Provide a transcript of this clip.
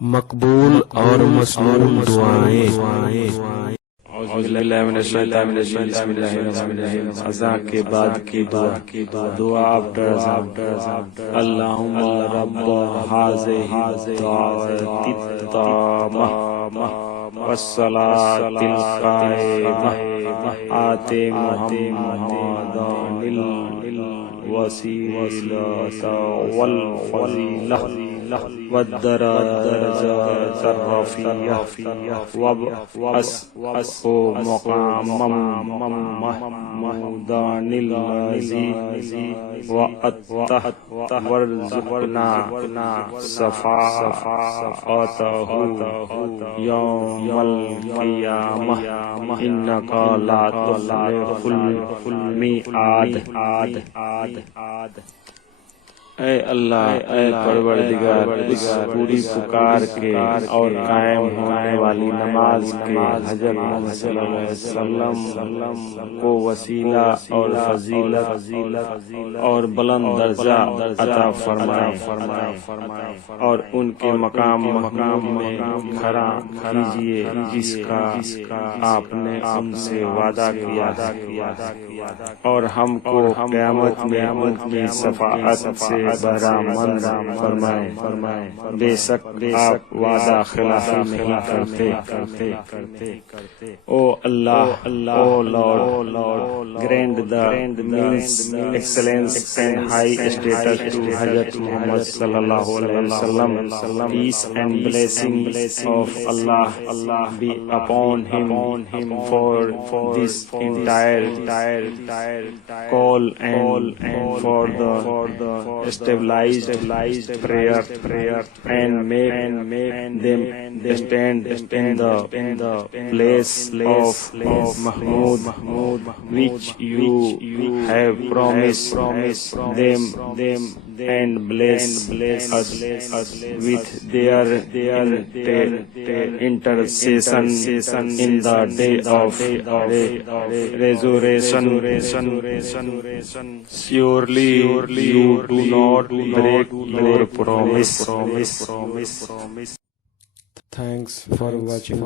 مقبول اور مسموع دعائیں۔ اعوذ باللہ من الشیطان الرجیم، بسم اللہ الرحمن الرحیم۔ اذان کے بعد کی دعا آفٹر اذان۔ اللہم رب ھذہ الدعوۃ التامہ والصلاۃ القائمہ آت محمدا الوسیلۃ والفضیلہ والدرجۃ الرفیعہ وابعثہ مقاما محمودا الذی وعدتہ وارزقنا شفاعتہ یوم القیامہ انک لا تخلف المیعاد۔ اے اللہ، اے پروردگار، اس پوری پکار کے اور قائم ہونے والی نماز کے حضرت محمد صلی اللہ علیہ وسلم کو وسیلہ اور فضیلت اور بلند درجہ عطا فرمائے اور ان کے مقام محمود میں کھڑا کیجیے جس کا آپ نے ان سے وعدہ کیا، اور ہم کو قیامت میں ان کی شفاعت سے بہرامند فرمائے۔ بے شک آپ وعدہ خلافی نہیں کرتے۔ او اللہ، او lord, grant the means, excellence and high status to Hazrat Muhammad sallallahu alaihi wasallam. Peace and blessings of Allah be upon him for this entire call and for the stabilized prayer and make them stand in the place of Mahmud which you have promised them, and bless us with their intercession in the day of resurrection. Surely you do not break your promise. Thanks for watching.